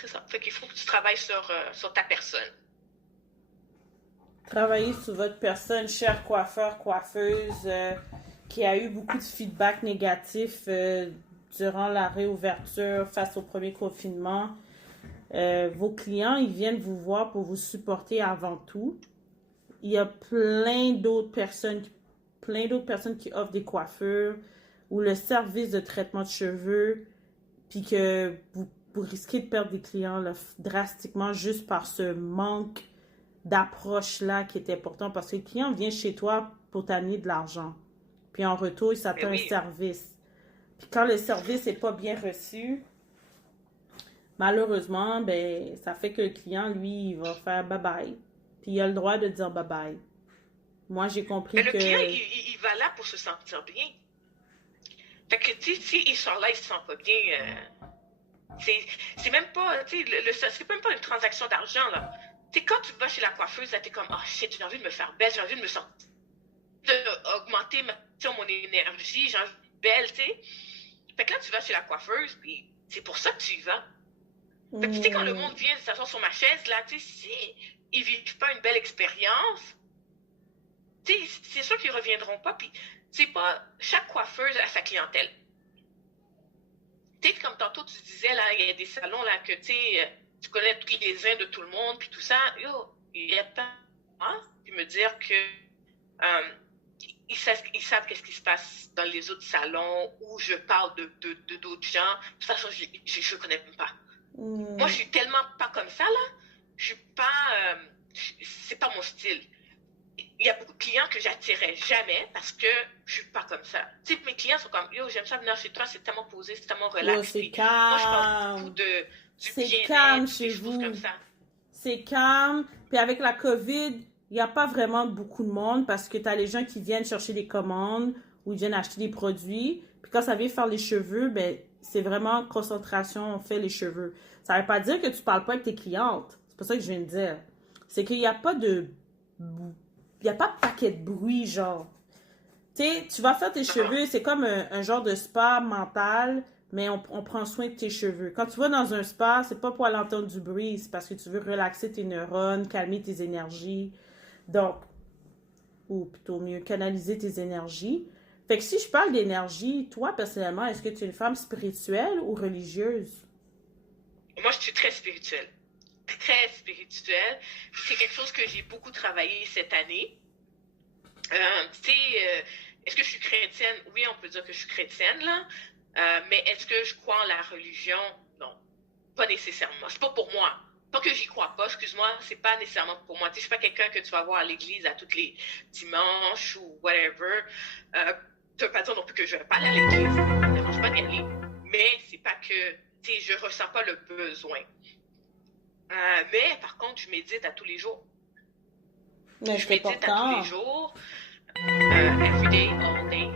c'est ça. Fait qu'il faut que tu travailles sur ta personne. Travailler sur votre personne, cher coiffeur, coiffeuse, qui a eu beaucoup de feedback négatif durant la réouverture face au premier confinement. Vos clients, ils viennent vous voir pour vous supporter avant tout. Il y a plein d'autres personnes qui offrent des coiffures ou le service de traitement de cheveux, puis que vous risquez de perdre des clients là, drastiquement juste par ce manque d'approche-là qui est important parce que le client vient chez toi pour t'amener de l'argent. Puis en retour, il Mais s'attend à un oui. service. Puis quand le service n'est pas bien reçu, malheureusement, ben, ça fait que le client, lui, il va faire bye-bye. Puis il a le droit de dire bye-bye. Moi, j'ai Mais compris le client, que il va là pour se sentir bien. Fait que, tu sais, s'il sort là, il se sent pas bien, c'est même pas, tu sais, c'est même pas une transaction d'argent, là. Tu sais, quand tu vas chez la coiffeuse, là, t'es comme, oh shit, j'ai envie de me faire belle, j'ai envie de me sentir, d'augmenter mon énergie, j'ai envie de belle, tu sais. Fait que là, tu vas chez la coiffeuse, puis c'est pour ça que tu y vas. Fait que, tu sais, quand le hmm, monde vient s'asseoir sur ma chaise, là, tu sais, si ils vivent pas une belle expérience, tu sais, c'est sûr qu'ils reviendront pas, puis c'est pas, chaque coiffeuse a sa clientèle. Tu sais, comme tantôt tu disais, là, il y a des salons, là, que, tu sais, tu connais tous les uns de tout le monde, puis tout ça, yo, il y a pas, hein, puis me dire que, euh, ils savent qu'est-ce qui se passe dans les autres salons où je parle de d'autres gens. De toute façon, je connais même pas. Moi, je hmm. suis tellement pas comme ça, là. Je suis pas, c'est pas mon style. Il y a beaucoup de clients que j'attirerai jamais parce que je suis pas comme ça. Tu sais, mes clients sont comme, yo, j'aime ça venir chez toi, c'est tellement posé, c'est tellement Yo, relax. c'est Puis moi, je parle beaucoup calme. du C'est calme bien-être, des chez choses comme vous. ça. C'est calme. Puis avec la COVID, il n'y a pas vraiment beaucoup de monde parce que tu as les gens qui viennent chercher des commandes ou ils viennent acheter des produits. Puis quand ça vient faire les cheveux, ben c'est vraiment concentration, on fait les cheveux. Ça ne veut pas dire que tu parles pas avec tes clientes. C'est pas ça que je viens de dire. C'est qu'il n'y a pas de... Il n'y a pas de paquet de bruit, genre. Tu sais, tu vas faire tes Uh-huh. cheveux, c'est comme un genre de spa mental, mais on prend soin de tes cheveux. Quand tu vas dans un spa, c'est pas pour aller entendre du bruit, c'est parce que tu veux relaxer tes neurones, calmer tes énergies. Donc, ou plutôt mieux, canaliser tes énergies. Fait que si je parle d'énergie, toi, personnellement, est-ce que tu es une femme spirituelle ou religieuse? Moi, je suis très spirituelle. Très spirituelle. C'est quelque chose que j'ai beaucoup travaillé cette année. Tu sais, est-ce que je suis chrétienne? Oui, on peut dire que je suis chrétienne, là. Mais est-ce que je crois en la religion? Non, pas nécessairement. C'est pas pour moi. Pas que j'y crois pas, excuse-moi, c'est pas nécessairement pour moi. Tu sais, je suis pas quelqu'un que tu vas voir à l'église à tous les dimanches ou whatever. Ça veut pas dire non plus que je vais pas aller à l'église. Ça me dérange pas d'y aller. Mais c'est pas que, tu sais, je ressens pas le besoin. Mais par contre, je médite à tous les jours. Mais Je c'est médite à tous les important. jours. Every day, all day.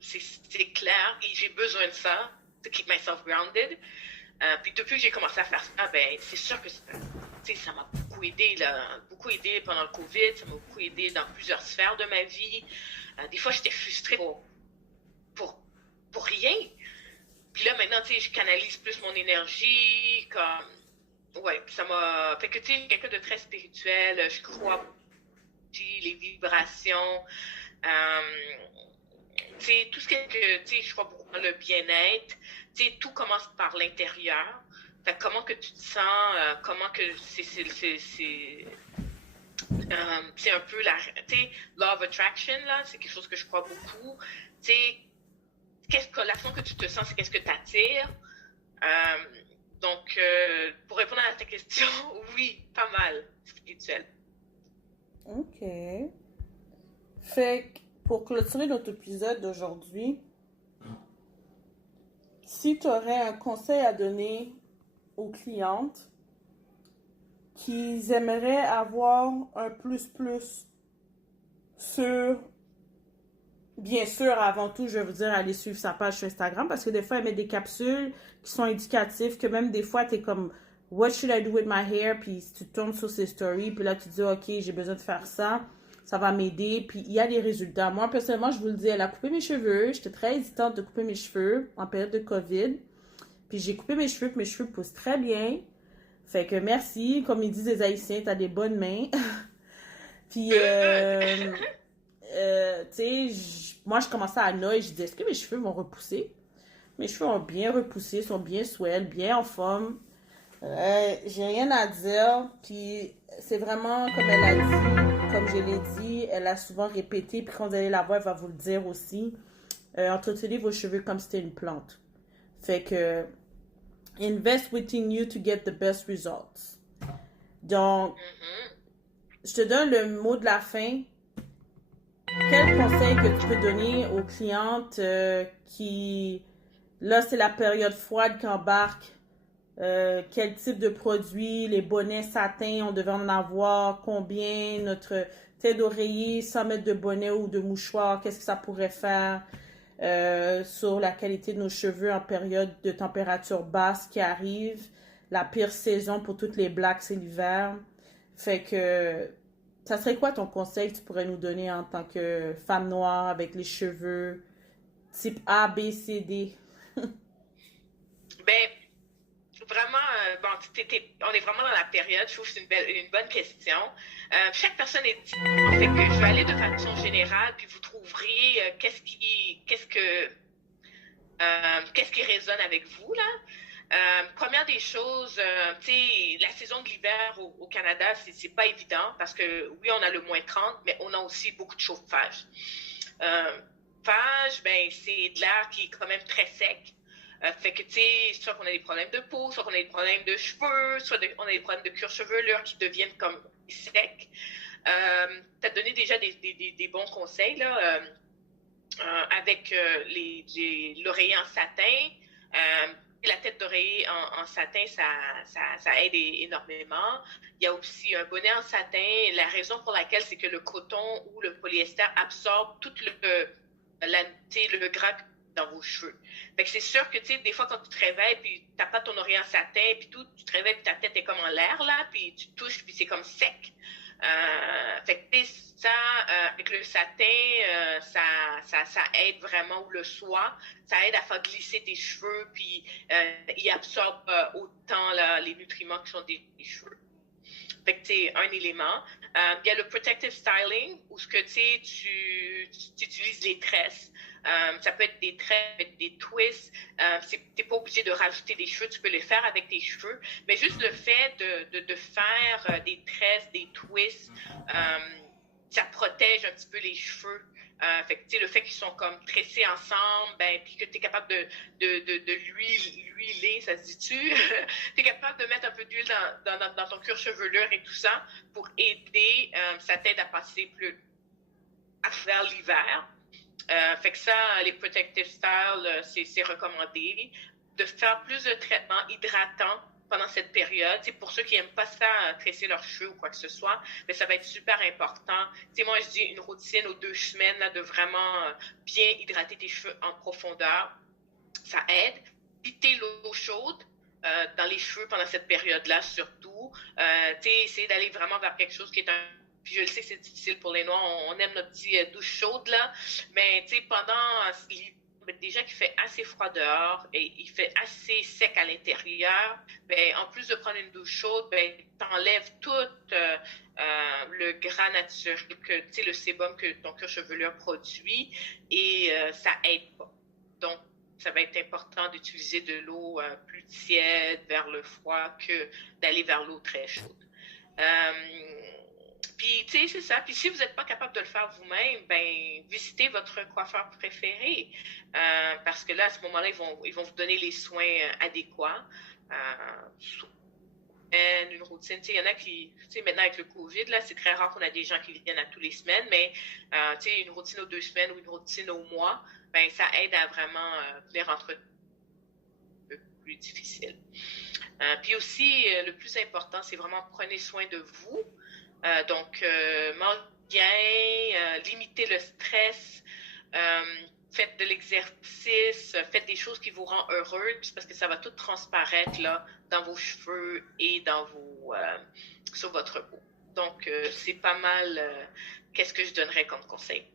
C'est clair et j'ai besoin de ça to keep myself grounded. Puis depuis que j'ai commencé à faire ça, ben c'est sûr que ça m'a beaucoup aidé là, beaucoup aidé pendant le Covid, ça m'a beaucoup aidé dans plusieurs sphères de ma vie. Des fois, j'étais frustrée pour, pour rien. Puis là, maintenant, tu sais, je canalise plus mon énergie, comme, ouais, ça m'a, fait que tu sais, quelqu'un de très spirituel, je crois aussi les vibrations, euh, tu sais, tout ce que, tu sais, je crois beaucoup dans le bien-être. Tu sais, tout commence par l'intérieur. Fait que comment que tu te sens, comment que c'est un peu la, tu sais, law of attraction, là, c'est quelque chose que je crois beaucoup. Tu sais, la façon que tu te sens, c'est qu'est-ce que tu attires. Euh, donc, pour répondre à ta question, oui, pas mal spirituel. OK. Fait que pour clôturer notre épisode d'aujourd'hui, si tu aurais un conseil à donner aux clientes qui aimeraient avoir un plus sur, bien sûr, avant tout, je vais vous dire, aller suivre sa page sur Instagram parce que des fois, elle met des capsules qui sont indicatives, que même des fois, tu es comme, what should I do with my hair? Puis tu tournes sur ses stories, puis là, tu dis, OK, j'ai besoin de faire ça, ça va m'aider, puis il y a des résultats. Moi, personnellement, je vous le dis, elle a coupé mes cheveux, j'étais très hésitante de couper mes cheveux en période de COVID, puis j'ai coupé mes cheveux, puis mes cheveux poussent très bien. Fait que merci. Comme ils disent les Haïtiens, t'as des bonnes mains. Puis, Good. tu sais, moi, je commençais à Noël, je disais, est-ce que mes cheveux vont repousser? Mes cheveux ont bien repoussé, sont bien swell, bien en forme. J'ai rien à dire. Puis, c'est vraiment, comme elle a dit, comme je l'ai dit, elle a souvent répété. Puis, quand vous allez la voir, elle va vous le dire aussi. Entretenez vos cheveux comme si c'était une plante. Fait que, invest within you to get the best results. Donc, Mhm. je te donne le mot de la fin. Quel conseil que tu peux donner aux clientes qui, là, c'est la période froide qui embarque, quel type de produit, les bonnets satin, on devait en avoir, combien, notre tête d'oreiller sans mettre de bonnet ou de mouchoir, qu'est-ce que ça pourrait faire sur la qualité de nos cheveux en période de température basse qui arrive. La pire saison pour toutes les blacks, c'est l'hiver. Fait que ça serait quoi ton conseil que tu pourrais nous donner en tant que femme noire avec les cheveux type A, B, C, D? Ben, vraiment, bon, on est vraiment dans la période. Je trouve que c'est une bonne question. Chaque personne est différente. Fait que je vais aller de façon générale, puis vous trouverez qu'est-ce qui résonne avec vous, là. Première des choses, tu sais, la saison de l'hiver au Canada, c'est pas évident parce que oui, on a le -30, mais on a aussi beaucoup de chauffage. Euh, Chauffage, ben, c'est de l'air qui est quand même très sec. Fait que, tu sais, soit qu'on a des problèmes de peau, soit qu'on a des problèmes de cheveux, on a des problèmes de cuir chevelure qui deviennent comme secs. T'as donné déjà des bons conseils, là, avec l'oreiller en satin. La tête d'oreiller en satin, ça aide énormément. Il y a aussi un bonnet en satin. La raison pour laquelle, c'est que le coton ou le polyester absorbe tout le gras dans vos cheveux. Fait que c'est sûr que, tu sais, des fois, quand tu te réveilles, puis t'as pas ton oreiller en satin, puis tout, tu te réveilles, puis ta tête est comme en l'air, là, puis tu touches, puis c'est comme sec. Fait que ça, avec le satin, ça aide vraiment, ou le soie, ça aide à faire glisser tes cheveux, puis il absorbe autant là, les nutriments qui sont des cheveux. Fait que c'est un élément. Il y a le protective styling, où ce que tu utilises les tresses. Ça peut être des tresses, des twists. T'es pas obligé de rajouter des cheveux, tu peux les faire avec tes cheveux. Mais juste le fait de faire des tresses, des twists, ça protège un petit peu les cheveux. Fait que, le fait qu'ils sont comme tressés ensemble, ben, puis que tu es capable de l'huiler, ça se dit-tu? Tu es capable de mettre un peu d'huile dans ton cuir chevelure et tout ça pour aider, ça t'aide à passer plus à travers l'hiver. Fait que ça, les protective styles, c'est recommandé. De faire plus de traitements hydratants pendant cette période. C'est pour ceux qui n'aiment pas ça, tresser leurs cheveux ou quoi que ce soit, mais ça va être super important. T'sais, moi, je dis une routine aux 2 semaines là, de vraiment bien hydrater tes cheveux en profondeur. Ça aide. Éviter l'eau chaude. Dans les cheveux pendant cette période-là, surtout. Essayer d'aller vraiment vers quelque chose qui est un puis je le sais que c'est difficile pour les Noirs, on aime notre petite douche chaude, là. Mais, tu sais, pendant déjà qu'il fait assez froid dehors et il fait assez sec à l'intérieur, ben, en plus de prendre une douche chaude, ben, t'enlèves tout le gras naturel, tu sais, le sébum que ton cuir chevelure produit et ça aide pas. Donc, ça va être important d'utiliser de l'eau plus tiède vers le froid que d'aller vers l'eau très chaude. Puis, tu sais, c'est ça. Puis, si vous n'êtes pas capable de le faire vous-même, ben, visitez votre coiffeur préféré. Parce que là, à ce moment-là, ils vont vous donner les soins adéquats. Une routine. Tu sais, il y en a qui, tu sais, maintenant avec le COVID, là, c'est très rare qu'on a des gens qui viennent à tous les semaines, mais, tu sais, une routine aux 2 semaines ou une routine au mois, ben, ça aide à vraiment les rentrer un peu plus difficile. Puis aussi, le plus important, c'est vraiment prenez soin de vous. Donc, mangez bien, limitez le stress, faites de l'exercice, faites des choses qui vous rendent heureuse parce que ça va tout transparaître là dans vos cheveux et sur votre peau. Donc, c'est pas mal qu'est-ce que je donnerais comme conseil.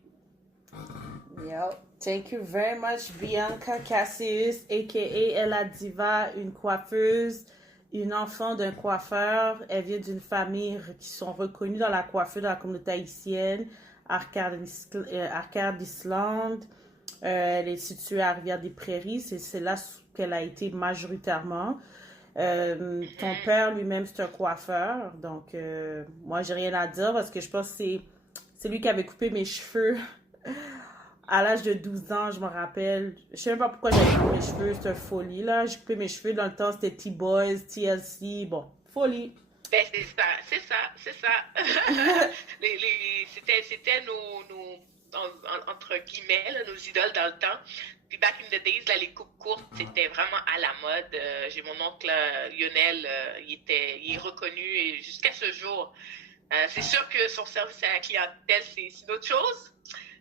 Yep. Thank you very much, Bianca Cassius, a.k.a. Ella Diva, une coiffeuse une enfant d'un coiffeur. Elle vient d'une famille qui sont reconnues dans la coiffure dans la communauté haïtienne, Arcade Island. Elle est située à Rivière-des-Prairies. C'est là qu'elle a été majoritairement. Ton père lui-même, c'est un coiffeur. Donc, moi, j'ai rien à dire parce que je pense que c'est lui qui avait coupé mes cheveux à l'âge de 12 ans, je me rappelle. Je sais même pas pourquoi j'avais coupé mes cheveux. C'était une folie, là. J'ai coupé mes cheveux. Dans le temps, c'était T-Boys, TLC. Bon, folie. Ben, c'est ça. C'était entre guillemets, là, nos idoles dans le temps. Puis back in the days, là, les coupes courtes, c'était vraiment à la mode. J'ai mon oncle Lionel, il est reconnu et jusqu'à ce jour, c'est sûr que son service à la clientèle, c'est une autre chose.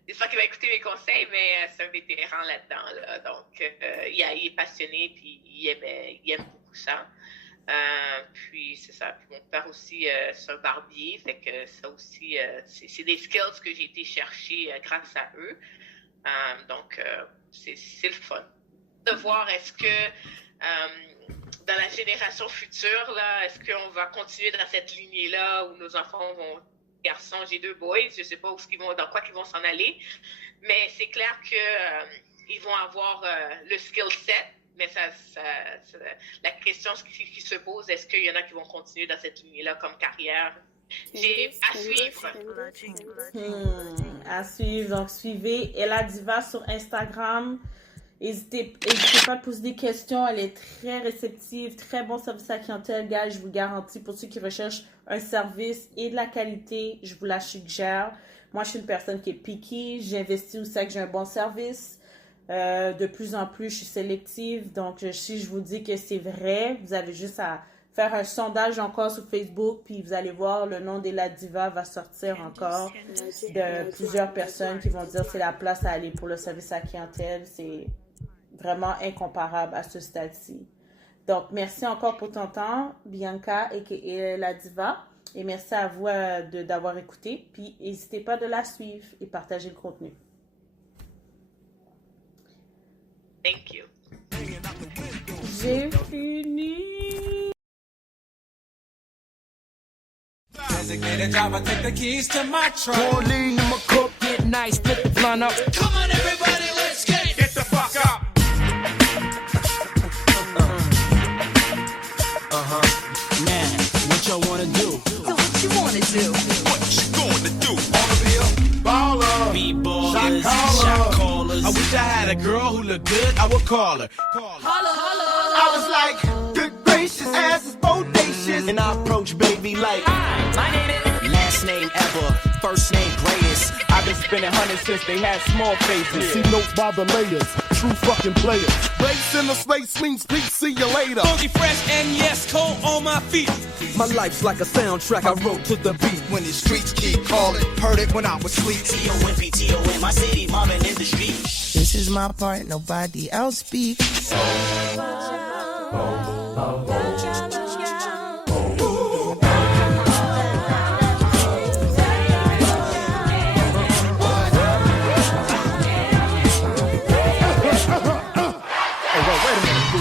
J'espère qu'il va écouter mes conseils, mais c'est un vétéran là-dedans. Là. Donc, il est passionné, puis il aime beaucoup ça. Puis c'est ça. Puis mon père aussi, c'est un barbier, fait que ça aussi, c'est des skills que j'ai été chercher grâce à eux. Donc, c'est le fun de voir est-ce que dans la génération future, là, est-ce qu'on va continuer dans cette lignée-là où nos enfants vont, garçons, j'ai 2 boys, je sais pas dans quoi ils vont s'en aller, mais c'est clair que ils vont avoir le skill set. Mais la question qui se pose, est-ce qu'il y en a qui vont continuer dans cette lignée-là comme carrière? J'ai à suivre. À suivre. Donc, suivez Ella Diva sur Instagram. N'hésitez pas à poser des questions. Elle est très réceptive. Très bon service à la clientèle, gars. Je vous garantis. Pour ceux qui recherchent un service et de la qualité, je vous la suggère. Moi, je suis une personne qui est picky. J'investis aussi que j'ai un bon service. De plus en plus, je suis sélective. Donc, si je vous dis que c'est vrai, vous avez juste à faire un sondage encore sur Facebook, puis vous allez voir, le nom d'Ella Diva va sortir encore de plusieurs personnes qui vont dire c'est la place à aller pour le service à la clientèle. C'est vraiment incomparable à ce stade-ci. Donc, merci encore pour ton temps, Bianca et Ella Diva. Et merci à vous d'avoir écouté. Puis, n'hésitez pas de la suivre et partager le contenu. Thank you. J'ai fini. Designated driver, take the keys to my truck. Pour lean in my cup, get nice, flip the blunt up. Come on, everybody, let's get the fuck up. Man, what y'all wanna do? So what you wanna do? What you gonna do? Wanna be a baller, B-ballers, shot callers. I wish I had a girl who looked good, I would call her. I was like, good gracious, ass is bodacious. And I approach baby like, My name is last name ever, first name greatest. I've been spending hundreds since they had small faces. See notes by the layers, true fucking players. Race in the space means peace, see you later. Funky fresh and yes, cold on my feet. My life's like a soundtrack I wrote to the beat. When the streets keep calling, heard it when I was asleep. T-O-N-P-T-O-N, my city, mobbing in the street. This is my part, nobody else speaks.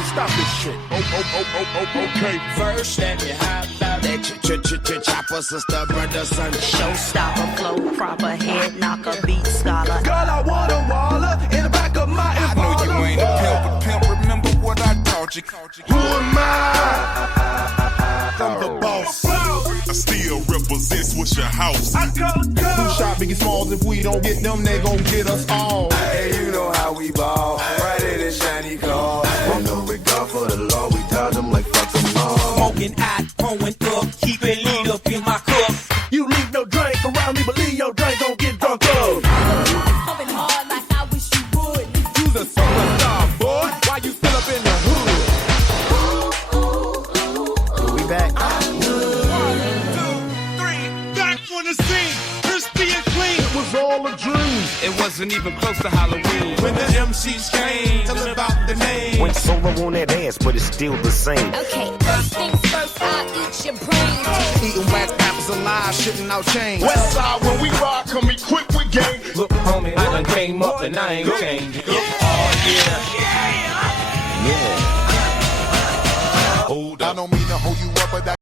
Stop this shit. Okay. First, let me hop out that chopper, sister, brother, son. showstopper, flow proper, head knocker, beat scholar. Girl, I want a waller in the back of my I know you ain't a pimp, but pimp, remember what I taught you. Who am I? I'm the boss. I still represent Swishahouse. Who shot Biggie Smalls? If we don't get them, they gon' get us all. Hey, you know how we ball, right in the shiny car. Want no regard for the law, we dodge them like fuck them all. smoking hot, growing up, keep it lead up in my cup. You leave no drink around me, but leave your drink gon' get drunk up. Pumping hard like I wish you would. You's a superstar, boy. Why you still up in the hood? We back. 1, 2, 3, back on the scene, crispy and clean. It was all a dream. It wasn't even close to Halloween. When the MCs came, tell about the name. Went solo on that ass, but it's still the same. Okay, first things first, I'll eat your brains. Eating whack apples alive, shitting out chains. West side, when we rock, come equipped with game. Look, homie, I done came up and I ain't changed. Oh, yeah. Yeah. I don't mean to hold you up, but I